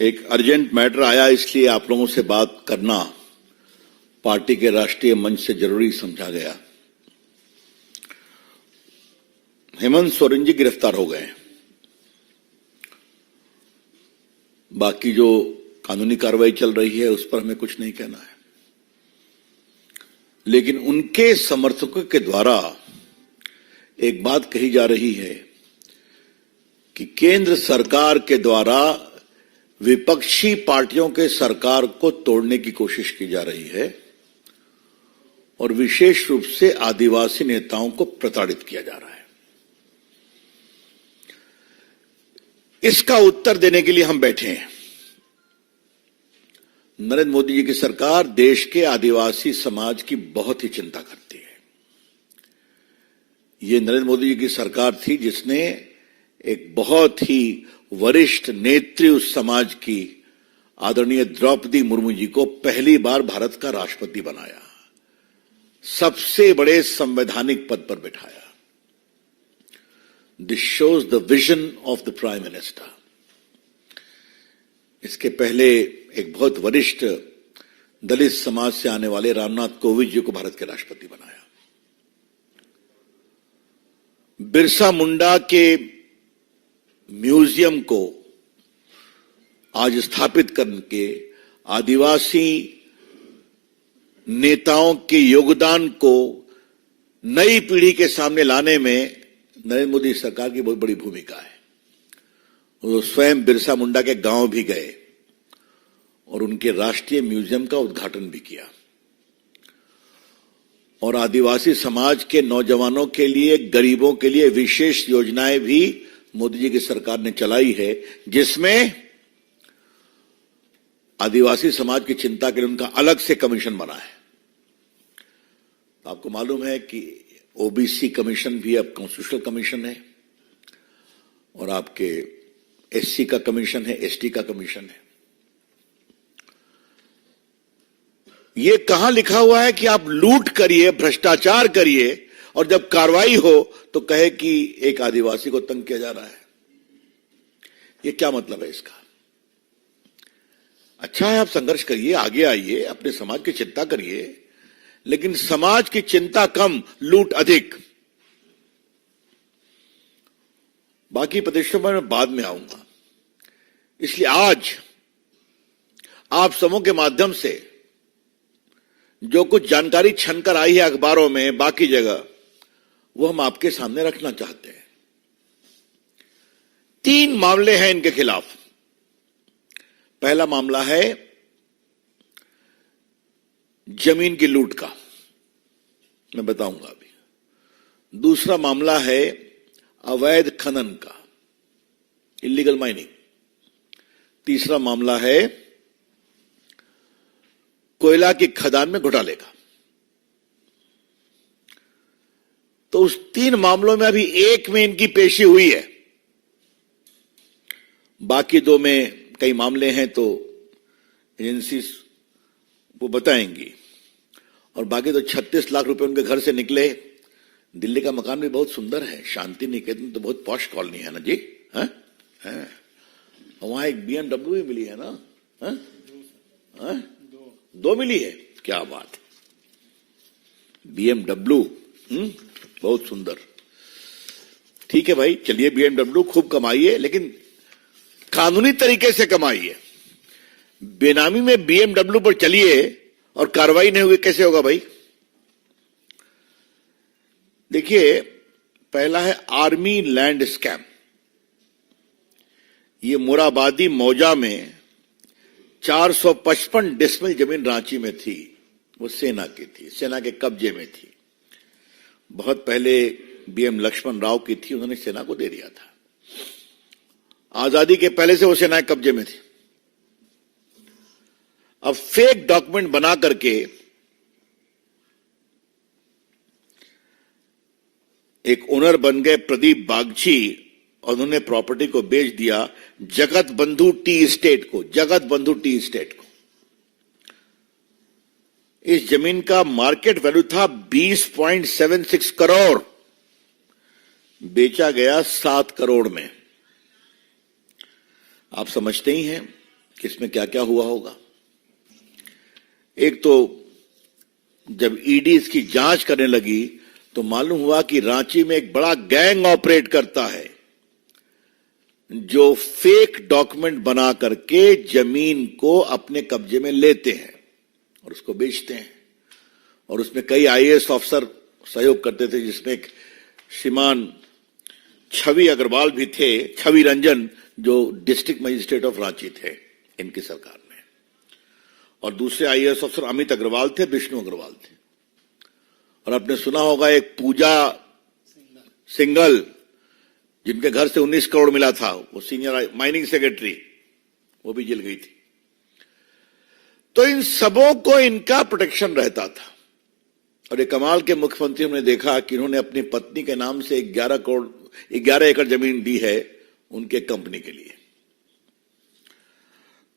एक urgent matter आया, इसलिए आप लोगों से बात करना पार्टी के राष्ट्रीय मंच से जरूरी समझा गया। हेमंत सोरेन जी गिरफ्तार हो गए। बाकी जो कानूनी कार्रवाई चल रही है उस पर हमें कुछ नहीं कहना है, लेकिन उनके समर्थकों के द्वारा एक बात कही जा रही है कि केंद्र सरकार के द्वारा विपक्षी पार्टियों के सरकार को तोड़ने की कोशिश की जा रही है और विशेष रूप से आदिवासी नेताओं को प्रताड़ित किया जा रहा है। इसका उत्तर देने के लिए हम बैठे हैं। नरेंद्र मोदी जी की सरकार देश के आदिवासी समाज की बहुत ही चिंता करती है। ये नरेंद्र मोदी जी की सरकार थी जिसने एक बहुत ही वरिष्ठ नेत्री उस समाज की आदरणीय द्रौपदी मुर्मू जी को पहली बार भारत का राष्ट्रपति बनाया, सबसे बड़े संवैधानिक पद पर बिठाया। This shows the vision of the prime minister. इसके पहले एक बहुत वरिष्ठ दलित समाज से आने वाले रामनाथ कोविंद जी को भारत के राष्ट्रपति बनाया। बिरसा मुंडा के म्यूजियम को आज स्थापित करके आदिवासी नेताओं के योगदान को नई पीढ़ी के सामने लाने में नरेंद्र मोदी सरकार की बहुत बड़ी भूमिका है। वो स्वयं बिरसा मुंडा के गांव भी गए और उनके राष्ट्रीय म्यूजियम का उद्घाटन भी किया और आदिवासी समाज के नौजवानों के लिए, गरीबों के लिए विशेष योजनाएं भी मोदी जी की सरकार ने चलाई है, जिसमें आदिवासी समाज की चिंता के लिए उनका अलग से कमीशन बना है। आपको मालूम है कि ओबीसी कमीशन भी अब कॉन्स्टिट्यूशनल कमीशन है और आपके एससी का कमीशन है, एसटी का कमीशन है। ये कहां लिखा हुआ है कि आप लूट करिए, भ्रष्टाचार करिए और जब कार्रवाई हो तो कहे कि एक आदिवासी को तंग किया जा रहा है? ये क्या मतलब है इसका? अच्छा है, आप संघर्ष करिए, आगे आइए, अपने समाज की चिंता करिए, लेकिन समाज की चिंता कम, लूट अधिक। बाकी प्रदेशों में मैं बाद में आऊंगा। इसलिए आज आप सबों के माध्यम से जो कुछ जानकारी छनकर आई है अखबारों में, बाकी जगह, वो हम आपके सामने रखना चाहते हैं। 3 मामले हैं इनके खिलाफ। पहला मामला है जमीन की लूट का, मैं बताऊंगा अभी। दूसरा मामला है अवैध खनन का, इलीगल माइनिंग। तीसरा मामला है कोयला की खदान में घोटाले का। तो उस 3 मामलों में अभी एक में इनकी पेशी हुई है, बाकी 2 में कई मामले हैं तो एजेंसी वो बताएंगी। और बाकी तो 36 लाख रुपए उनके घर से निकले। दिल्ली का मकान भी बहुत सुंदर है, शांति निकेतन तो बहुत पॉश कॉलोनी है ना जी, हैं? वहां एक BMW भी मिली है ना? हैं? 2 मिली है, क्या बात है। BMW बहुत सुंदर। ठीक है भाई, चलिए BMW खूब कमाइए, लेकिन कानूनी तरीके से कमाइए। बेनामी में BMW पर चलिए और कार्रवाई नहीं हुई, कैसे होगा भाई? देखिए, पहला है आर्मी लैंड स्कैम। ये मोराबादी मौजा में 455 डिसमिल जमीन रांची में थी, वो सेना की थी, सेना के कब्जे में थी। बहुत पहले BM लक्ष्मण राव की थी, उन्होंने सेना को दे दिया था। आजादी के पहले से वो सेना के कब्जे में थी। अब फेक डॉक्यूमेंट बना करके एक ओनर बन गए प्रदीप बागची और उन्होंने प्रॉपर्टी को बेच दिया जगत बंधु टी एस्टेट को, जगत बंधु टी एस्टेट को। इस जमीन का मार्केट वैल्यू था 20.76 करोड़, बेचा गया 7 करोड़ में। आप समझते ही हैं कि इसमें क्या क्या हुआ होगा। एक तो जब ईडी इसकी जांच करने लगी तो मालूम हुआ कि रांची में एक बड़ा गैंग ऑपरेट करता है जो फेक डॉक्यूमेंट बना करके जमीन को अपने कब्जे में लेते हैं और उसको बेचते हैं। और उसमें कई आईएएस ऑफिसर सहयोग करते थे, जिसमें एक श्रीमान छवि अग्रवाल भी थे, छवि रंजन, जो डिस्ट्रिक्ट मजिस्ट्रेट ऑफ रांची थे इनकी सरकार में, और दूसरे आईएएस ऑफिसर अमित अग्रवाल थे, विष्णु अग्रवाल थे। और आपने सुना होगा एक पूजा सिंघल, जिनके घर से 19 करोड़ मिला था, वो सीनियर माइनिंग सेक्रेटरी, वो भी जेल गई थी। तो इन सबों को इनका प्रोटेक्शन रहता था। और एक कमाल के मुख्यमंत्री हमने देखा कि इन्होंने अपनी पत्नी के नाम से 11 एकड़ जमीन दी है उनके कंपनी के लिए।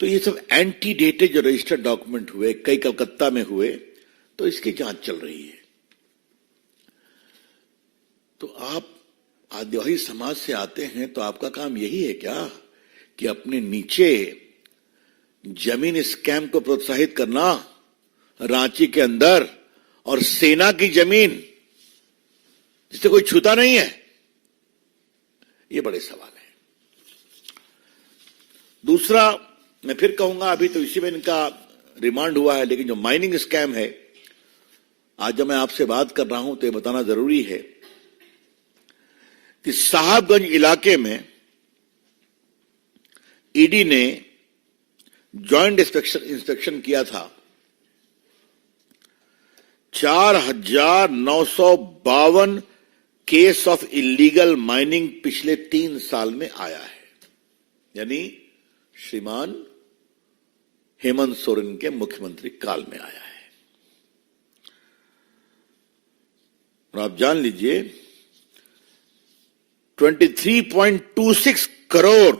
तो ये सब एंटीडेटेड जो रजिस्टर्ड डॉक्यूमेंट हुए, कई कलकत्ता में हुए, तो इसकी जांच चल रही है। तो आप आदिवासी समाज से आते हैं तो आपका काम यही है क्या कि अपने नीचे जमीन स्कैम को प्रोत्साहित करना, रांची के अंदर, और सेना की जमीन जिसे कोई छूता नहीं है? ये बड़े सवाल है। दूसरा, मैं फिर कहूंगा, अभी तो इसी में इनका रिमांड हुआ है, लेकिन जो माइनिंग स्कैम है, आज जब मैं आपसे बात कर रहा हूं तो ये बताना जरूरी है कि साहबगंज इलाके में ईडी ने जॉइंट इंस्पेक्शन किया था। 4,952 केस ऑफ इलीगल माइनिंग पिछले 3 साल में आया है। यानी श्रीमान हेमंत सोरेन के मुख्यमंत्री काल में आया है। और आप जान लीजिए 23.26 crore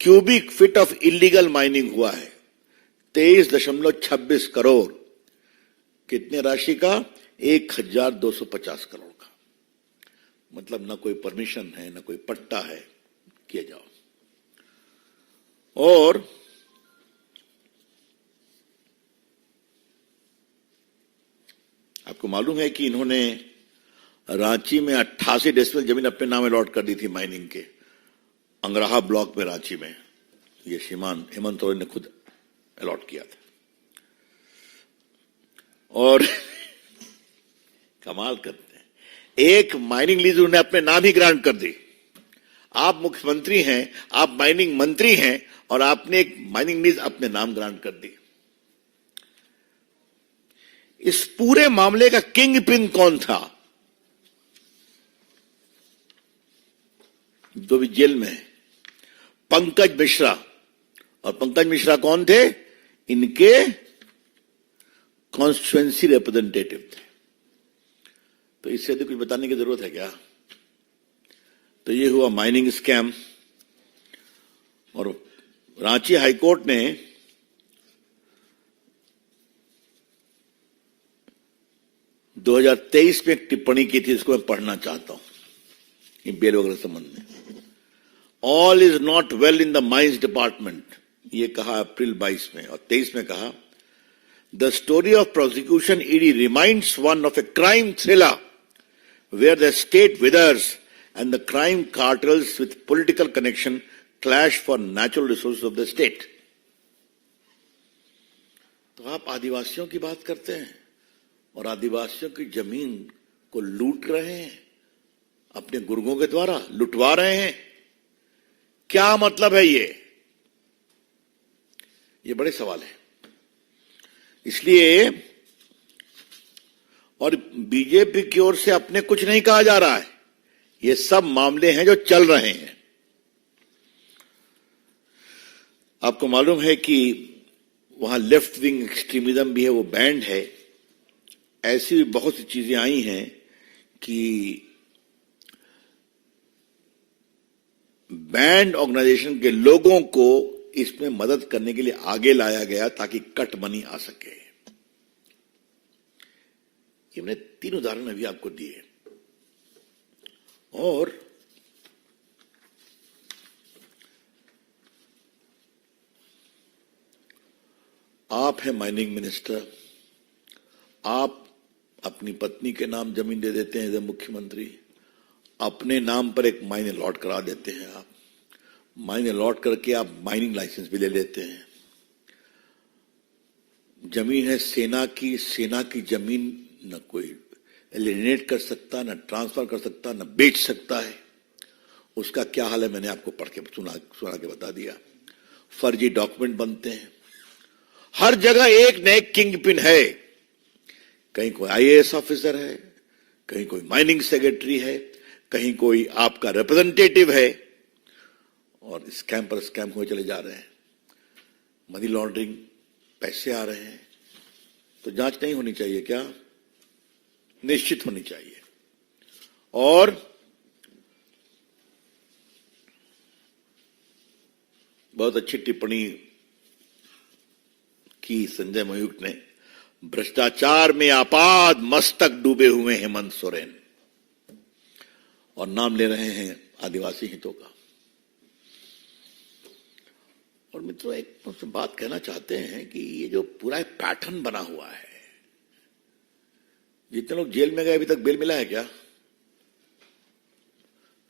cubic feet of illegal mining हुआ है। 23.26 करोड़। कितने राशि का? 1,250 करोड़ का। मतलब ना कोई परमिशन है, ना कोई पट्टा है, किए जाओ। और आपको मालूम है कि इन्होंने रांची में 88 डेसिमल जमीन अपने नाम अलॉट कर दी थी माइनिंग के, अंगराहा ब्लॉक में रांची में। ये श्रीमान हेमंत सोरेन ने खुद अलॉट किया था। और कमाल करते हैं, एक माइनिंग लीज उन्होंने अपने नाम ही ग्रांट कर दी। आप मुख्यमंत्री हैं, आप माइनिंग मंत्री हैं, और आपने एक माइनिंग लीज अपने नाम ग्रांट कर दी। इस पूरे मामले का किंग पिन कौन था? जो भी जेल में है, पंकज मिश्रा। और पंकज मिश्रा कौन थे? इनके कॉन्स्टिट्यूएंसी रिप्रेजेंटेटिव थे। तो इससे तो कुछ बताने की जरूरत है क्या? तो ये हुआ माइनिंग स्कैम। और रांची हाईकोर्ट ने दो 2023 में एक टिप्पणी की थी, इसको मैं पढ़ना चाहता हूं, ये बेल वगैरह संबंध में। All is not well in the mines department, ये कहा अप्रैल 22 में। और 23 में कहा, the story of prosecution ED reminds one of a crime thriller where the state withers and the crime cartels with political connection clash for natural resources of the state. तो आप आदिवासियों की बात करते हैं और आदिवासियों की जमीन को लूट रहे हैं, अपने गुर्गों के द्वारा लुटवा रहे हैं। क्या मतलब है ये बड़े सवाल है। इसलिए, और बीजेपी की ओर से अपने कुछ नहीं कहा जा रहा है, ये सब मामले हैं जो चल रहे हैं। आपको मालूम है कि वहां लेफ्ट विंग एक्सट्रीमिज्म भी है, वो बैंड है। ऐसी भी बहुत सी चीजें आई हैं कि बैंड ऑर्गेनाइजेशन के लोगों को इसमें मदद करने के लिए आगे लाया गया ताकि कट मनी आ सके। ये मैंने 3 उदाहरण अभी आपको दिए। और आप हैं माइनिंग मिनिस्टर, आप अपनी पत्नी के नाम जमीन दे देते हैं एज ए मुख्यमंत्री, अपने नाम पर एक माइन अलॉट करा देते हैं, आप माइन अलॉट करके आप माइनिंग लाइसेंस भी ले लेते हैं। जमीन है सेना की जमीन न कोई एलिनेट कर सकता, न ट्रांसफर कर सकता, न बेच सकता है। उसका क्या हाल है मैंने आपको पढ़ के सुना के बता दिया। फर्जी डॉक्यूमेंट बनते हैं, हर जगह एक न एक किंग पिन है। कहीं कोई आईएएस ऑफिसर है, कहीं कोई माइनिंग सेक्रेटरी है, कहीं कोई आपका रिप्रेजेंटेटिव है, और स्कैम पर स्कैम हुए चले जा रहे हैं। मनी लॉन्ड्रिंग, पैसे आ रहे हैं, तो जांच नहीं होनी चाहिए क्या? निश्चित होनी चाहिए। और बहुत अच्छी टिप्पणी की संजय मयूख ने, भ्रष्टाचार में आपाद मस्तक डूबे हुए हेमंत सोरेन, और नाम ले रहे हैं आदिवासी हितों का। और मित्रों, एक तो बात कहना चाहते हैं कि ये जो पूरा एक पैटर्न बना हुआ है, जितने लोग जेल में गए अभी तक बेल मिला है क्या?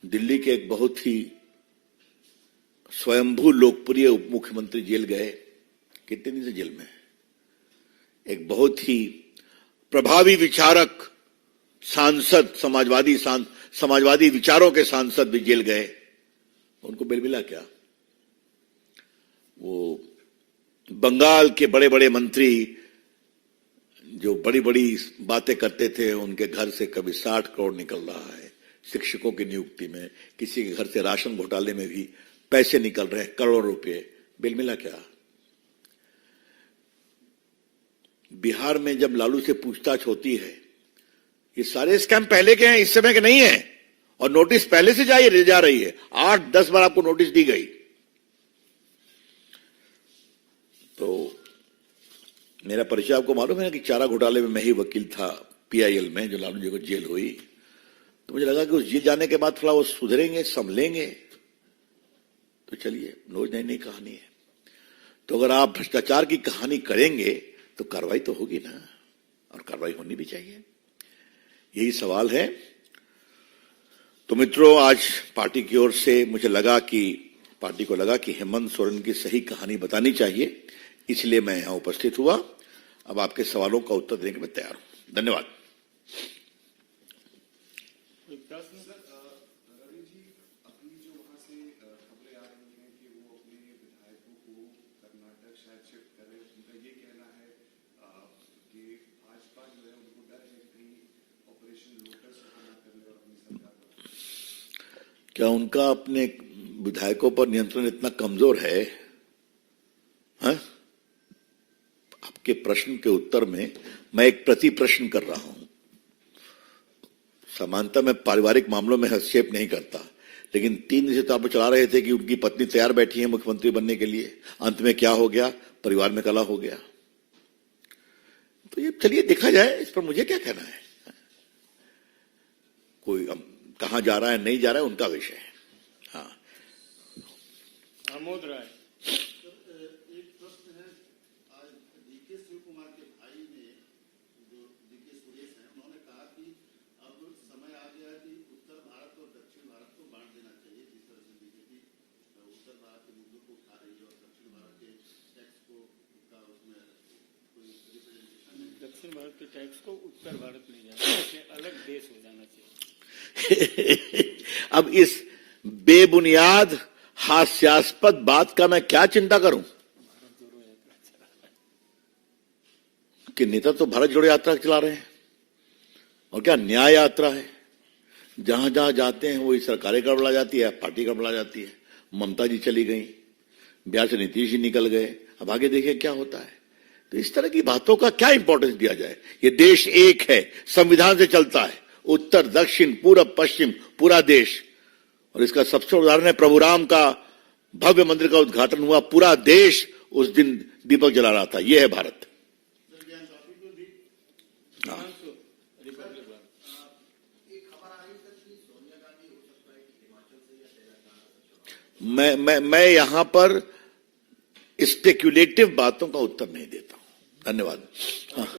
दिल्ली के एक बहुत ही स्वयंभू लोकप्रिय उप मुख्यमंत्री जेल गए, कितने दिन से जेल में? एक बहुत ही प्रभावी विचारक सांसद, समाजवादी विचारों के सांसद भी जेल गए, उनको बेल मिला क्या? वो बंगाल के बड़े बड़े मंत्री जो बड़ी बड़ी बातें करते थे, उनके घर से कभी 60 करोड़ निकल रहा है शिक्षकों की नियुक्ति में, किसी के घर से राशन घोटाले में भी पैसे निकल रहे हैं करोड़ों रुपए, बेल मिला क्या? बिहार में जब लालू से पूछताछ होती है, ये सारे स्कैम पहले के हैं, इस समय के नहीं है, और नोटिस पहले से जा रही है। 8-10 बार आपको नोटिस दी गई। तो मेरा परिचय आपको मालूम है कि चारा घोटाले में मैं ही वकील था पीआईएल में, जो लालू जी को जेल हुई। तो मुझे लगा कि उस जेल जाने के बाद थोड़ा वो सुधरेंगे, संभलेंगे। तो चलिए, रोज नई नई कहानी है। तो अगर आप भ्रष्टाचार की कहानी करेंगे तो कार्रवाई तो होगी ना, और कार्रवाई होनी भी चाहिए, यही सवाल है। तो मित्रों, आज पार्टी की ओर से पार्टी को लगा कि हेमंत सोरेन की सही कहानी बतानी चाहिए, इसलिए मैं यहां उपस्थित हुआ। अब आपके सवालों का उत्तर देने के लिए तैयार हूं। धन्यवाद। क्या उनका अपने विधायकों पर नियंत्रण इतना कमजोर है? हाँ? आपके प्रश्न के उत्तर में मैं एक प्रति प्रश्न कर रहा हूं। सामान्यतः मैं पारिवारिक मामलों में हस्तक्षेप नहीं करता, लेकिन 3 दिन से तो आप चला रहे थे कि उनकी पत्नी तैयार बैठी है मुख्यमंत्री बनने के लिए। अंत में क्या हो गया? परिवार में कलह हो गया। तो ये चलिए देखा जाए, इस पर मुझे क्या कहना है। कोई कहां जा रहा है नहीं जा रहा है उनका विषय है। हाँ, आमोद राय। एक प्रश्न है, आज डीके शिव कुमार के भाई ने, जो डीके सुरेश हैं, उन्होंने कहा कि अब समय आ गया कि उत्तर भारत और दक्षिण भारत को बांट देना चाहिए। जिस तरह से बीजेपी उत्तर भारत के मुद्दों को उठा रही है और दक्षिण भारत के टैक्स को का उसमें कोई रिप्रेजेंटेशन नहीं। दक्षिण भारत के टैक्स को उत्तर भारत नहीं जाना चाहिए, अलग देश हो जाना चाहिए। अब इस बेबुनियाद हास्यास्पद बात का मैं क्या चिंता करूं कि नेता तो भारत जोड़ो यात्रा चला रहे हैं, और क्या न्याय यात्रा है। जहां जहां जाते हैं वही सरकारें गड़बड़ा जाती है, पार्टी गड़बड़ा जाती है। ममता जी चली गई, बिहार से नीतीश जी निकल गए, अब आगे देखिए क्या होता है। तो इस तरह की बातों का क्या इंपॉर्टेंस दिया जाए? ये देश एक है, संविधान से चलता है, उत्तर दक्षिण पूरब पश्चिम पूरा देश। और इसका सबसे उदाहरण है प्रभु राम का भव्य मंदिर का उद्घाटन हुआ, पूरा देश उस दिन दीपक जला रहा था। यह है भारत। मैं यहां पर स्पेक्युलेटिव बातों का उत्तर नहीं देता हूं। धन्यवाद। हाँ।